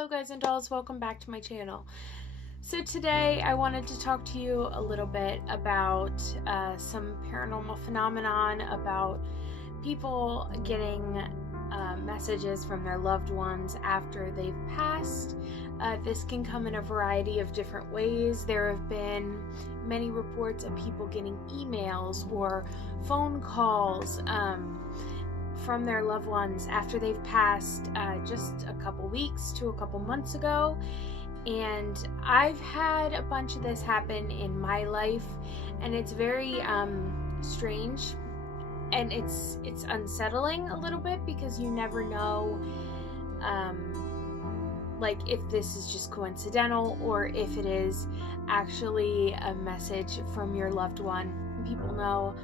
Hello guys and dolls, welcome back to my channel. So today I wanted to talk to you a little bit about some paranormal phenomenon, about people getting messages from their loved ones after they've passed. This can come in a variety of different ways. There have been many reports of people getting emails or phone calls from their loved ones after they've passed just a couple weeks to a couple months ago. And I've had a bunch of this happen in my life, and it's very strange, and it's unsettling a little bit because you never know like if this is just coincidental or if it is actually a message from your loved one. People know,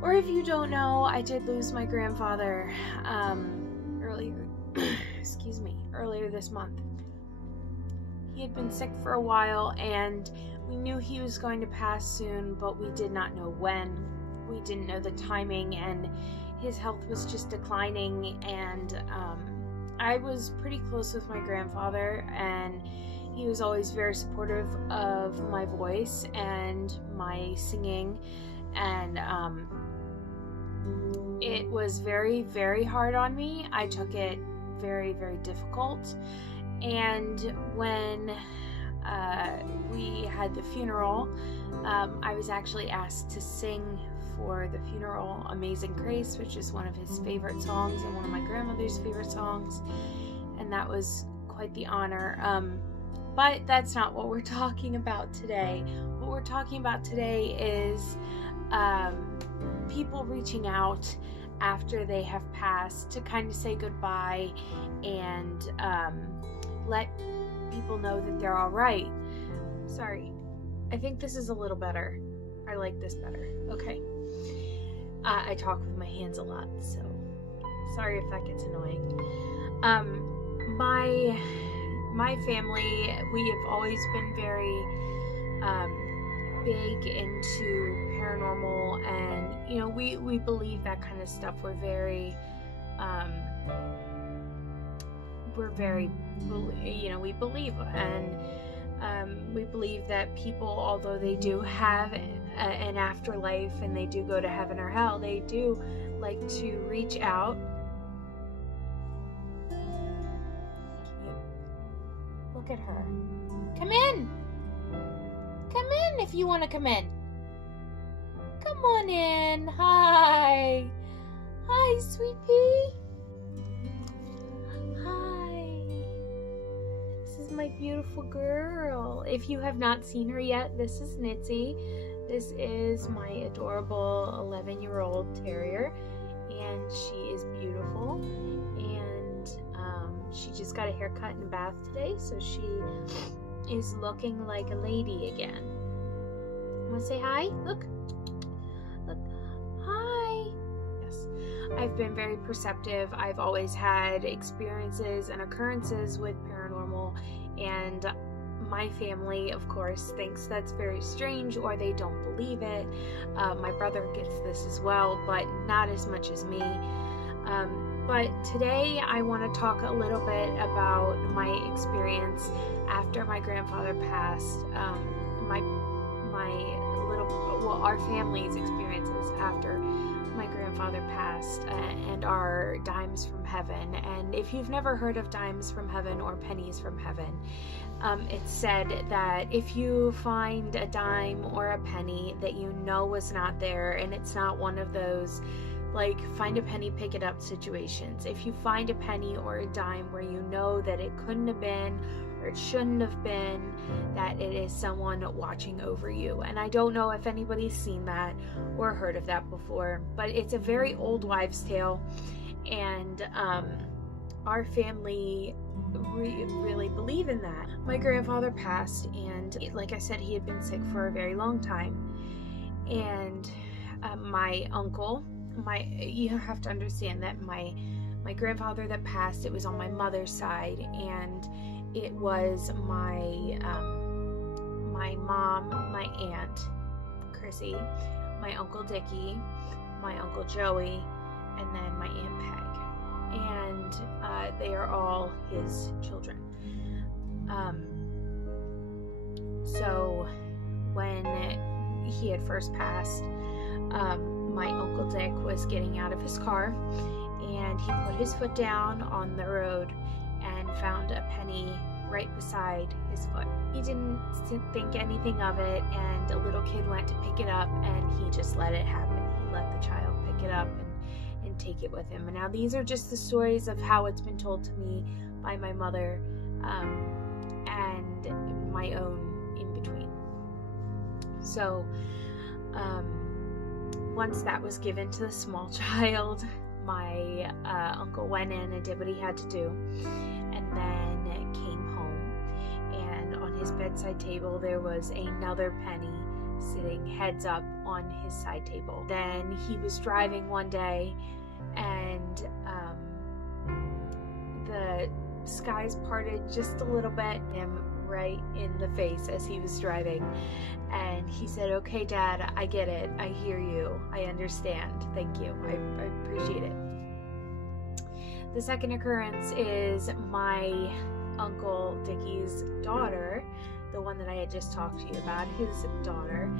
or if you don't know, I did lose my grandfather earlier this month. He had been sick for a while, and we knew he was going to pass soon, but we did not know when. We didn't know the timing, and his health was just declining, and I was pretty close with my grandfather, and he was always very supportive of my voice and my singing, and it was very, very hard on me. I took it very, very difficult. And when we had the funeral, I was actually asked to sing for the funeral Amazing Grace, which is one of his favorite songs and one of my grandmother's favorite songs, and that was quite the honor. But that's not what we're talking about today. What we're talking about today is people reaching out after they have passed to kind of say goodbye and let people know that they're all right. Sorry, I think this is a little better. I like this better. Okay. I talk with my hands a lot, so sorry if that gets annoying. My family, we have always been very big into paranormal, and you know, we believe that kind of stuff. We're very we believe, and we believe that people, although they do have an afterlife and they do go to heaven or hell, they do like to reach out. Look at her. Come in if you want to come in. Come on in. Hi, sweet pea. My beautiful girl. If you have not seen her yet, this is Nitzy. This is my adorable 11-year-old terrier, and she is beautiful, and she just got a haircut and a bath today, so she is looking like a lady again. Want to say hi? Look, hi. Yes, I've been very perceptive. I've always had experiences and occurrences with paranormal, and my family, of course, thinks that's very strange, or they don't believe it. My brother gets this as well, but not as much as me. But today I want to talk a little bit about my experience after my grandfather passed. Our family's experiences after my grandfather passed, and our dimes from heaven. And if you've never heard of dimes from heaven or pennies from heaven, it's said that if you find a dime or a penny that you know was not there, and it's not one of those like find a penny, pick it up situations. If you find a penny or a dime where you know that it couldn't have been or it shouldn't have been, that it is someone watching over you. And I don't know if anybody's seen that or heard of that before, but it's a very old wives' tale, and our family really believe in that. My grandfather passed, and like I said, he had been sick for a very long time, and my uncle, you have to understand that my grandfather that passed, it was on my mother's side, and it was my mom, my aunt Chrissy, my uncle Dickie, my uncle Joey, and then my aunt Peg. and they are all his children. So when he had first passed, my Uncle Dick was getting out of his car, and he put his foot down on the road and found a penny right beside his foot. He didn't think anything of it, and a little kid went to pick it up, and he just let it happen. He let the child pick it up and take it with him. And now these are just the stories of how it's been told to me by my mother, and my own in between. So once that was given to the small child, my uncle went in and did what he had to do, and then came home, and on his bedside table there was another penny sitting heads up on his side table. Then he was driving one day, and the skies parted just a little bit, him right in the face as he was driving, and he said, "Okay, Dad, I get it. I hear you. I understand. Thank you. I appreciate it." The second occurrence is my Uncle Dickie's daughter, the one that I had just talked to you about. His daughter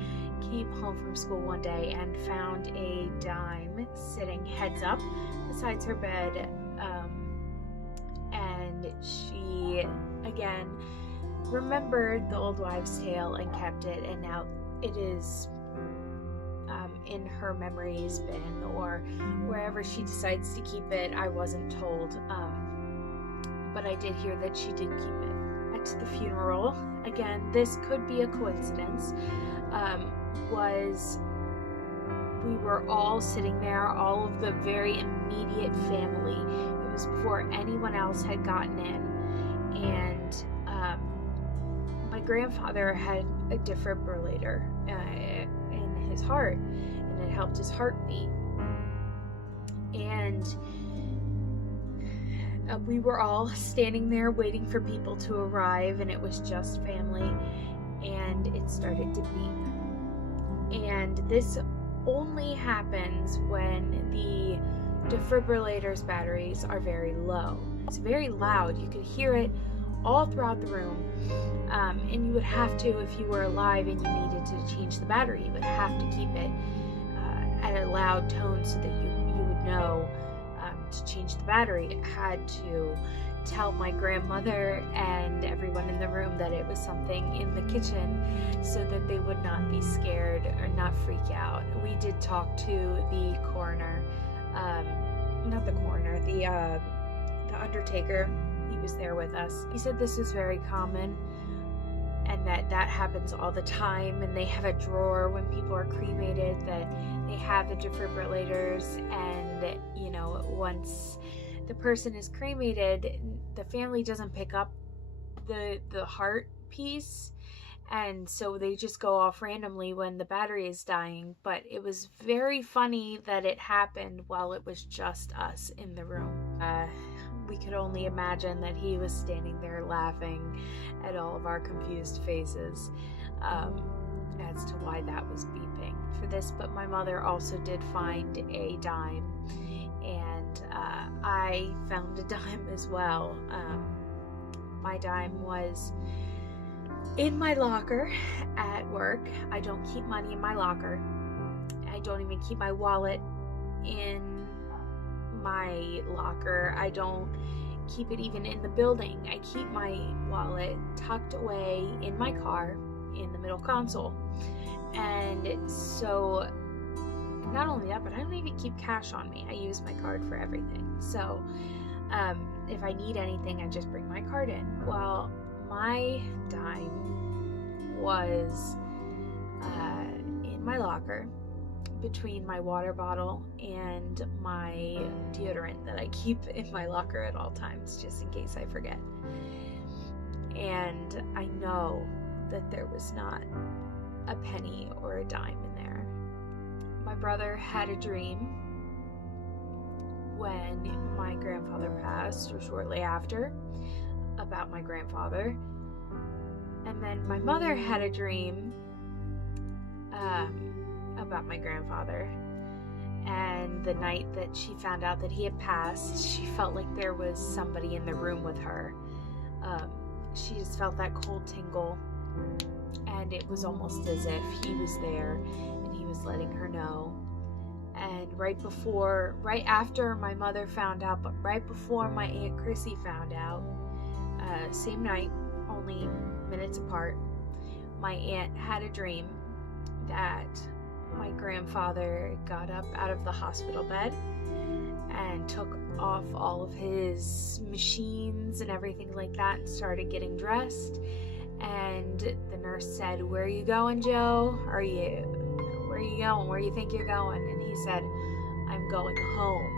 came home from school one day and found a dime sitting heads up beside her bed, and she again remembered the old wives' tale and kept it, and now it is in her memories bin, or wherever she decides to keep it. I wasn't told, but I did hear that she did keep it. At the funeral, again, this could be a coincidence, we were all sitting there, all of the very immediate family. It was before anyone else had gotten in, and my grandfather had a defibrillator in his heart, and it helped his heart beat. And we were all standing there waiting for people to arrive, and it was just family, and it started to beep. And this only happens when the defibrillator's batteries are very low. It's very loud. You could hear it all throughout the room, and you would have to, if you were alive and you needed to change the battery, you would have to keep it at a loud tone so that you would know to change the battery. I had to tell my grandmother and everyone in the room that it was something in the kitchen so that they would not be scared or not freak out. We did talk to the coroner, not the coroner, the undertaker. He was there with us. He said this was very common, and that happens all the time, and they have a drawer when people are cremated that they have the defibrillators, and once the person is cremated, the family doesn't pick up the heart piece, and so they just go off randomly when the battery is dying. But it was very funny that it happened while it was just us in the room. We could only imagine that he was standing there laughing at all of our confused faces as to why that was beeping for this. But my mother also did find a dime, and I found a dime as well. My dime was in my locker at work. I don't keep money in my locker. I don't even keep my wallet in my locker. I don't keep it even in the building. I keep my wallet tucked away in my car in the middle console. And so not only that, but I don't even keep cash on me. I use my card for everything. So if I need anything, I just bring my card in. Well, my dime was in my locker between my water bottle and my deodorant that I keep in my locker at all times, just in case I forget. And I know that there was not a penny or a dime in there. My brother had a dream when my grandfather passed, or shortly after, about my grandfather. And then my mother had a dream about my grandfather. And the night that she found out that he had passed, she felt like there was somebody in the room with her. She just felt that cold tingle, and it was almost as if he was there and he was letting her know. And right after my mother found out, but right before my Aunt Chrissy found out, same night, only minutes apart, my aunt had a dream that my grandfather got up out of the hospital bed and took off all of his machines and everything like that and started getting dressed. And the nurse said, "Where are you going, Joe? Where are you going? Where do you think you're going?" And he said, "I'm going home."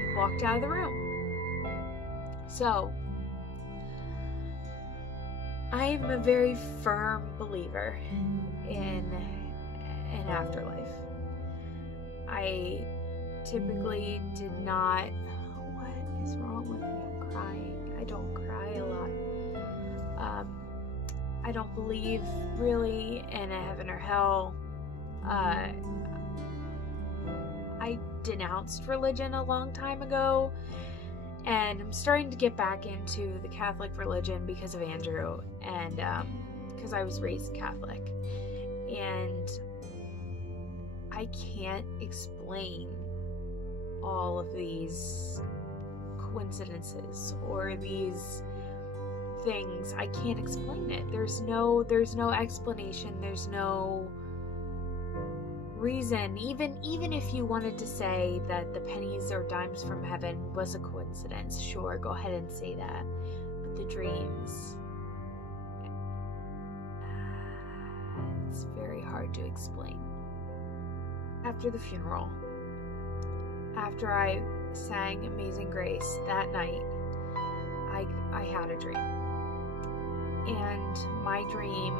He walked out of the room. So, I am a very firm believer in an afterlife. I typically did not... What is wrong with me? I'm crying. I don't cry a lot. I don't believe really in a heaven or hell. I denounced religion a long time ago, and I'm starting to get back into the Catholic religion because of Andrew, and because I was raised Catholic. And I can't explain all of these coincidences or these things. I can't explain it. There's no explanation. There's no reason. Even if you wanted to say that the pennies or dimes from heaven was a coincidence, sure, go ahead and say that. But the dreams, it's very hard to explain. After the funeral, after I sang Amazing Grace that night, I had a dream. And my dream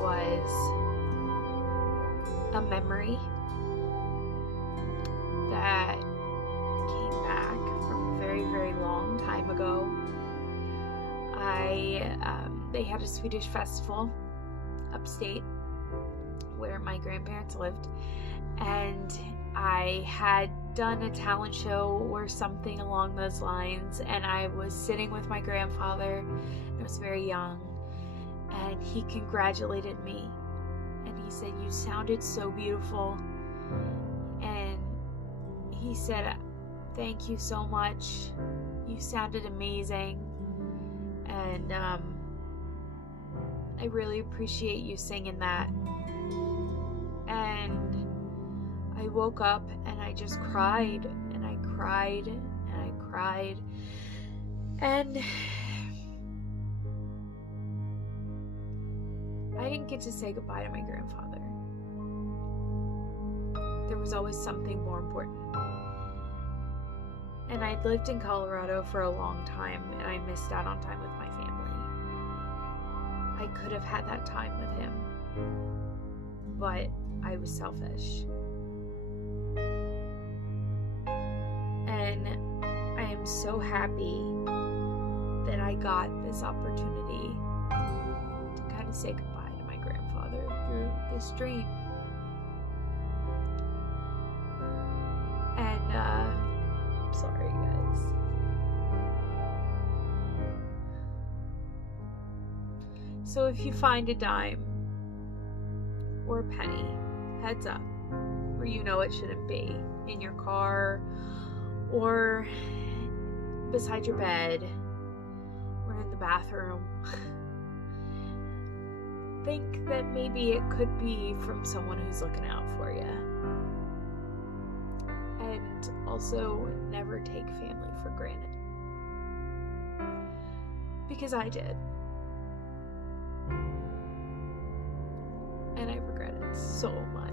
was a memory that came back from a very, very long time ago. They had a Swedish festival upstate where my grandparents lived, and I had done a talent show or something along those lines, and I was sitting with my grandfather, and I was very young, and he congratulated me, and he said, "You sounded so beautiful," and he said, "Thank you so much, you sounded amazing, and I really appreciate you singing that." And I woke up and I just cried, and I cried, and I cried, and I didn't get to say goodbye to my grandfather. There was always something more important. And I'd lived in Colorado for a long time, and I missed out on time with my family. I could have had that time with him, but I was selfish. And I am so happy that I got this opportunity to kind of say goodbye to my grandfather through this dream. And, sorry guys. So if you find a dime or a penny, heads up, where you know it shouldn't be, in your car, or beside your bed, or in the bathroom, think that maybe it could be from someone who's looking out for you. And also, never take family for granted. Because I did. And I regret it so much.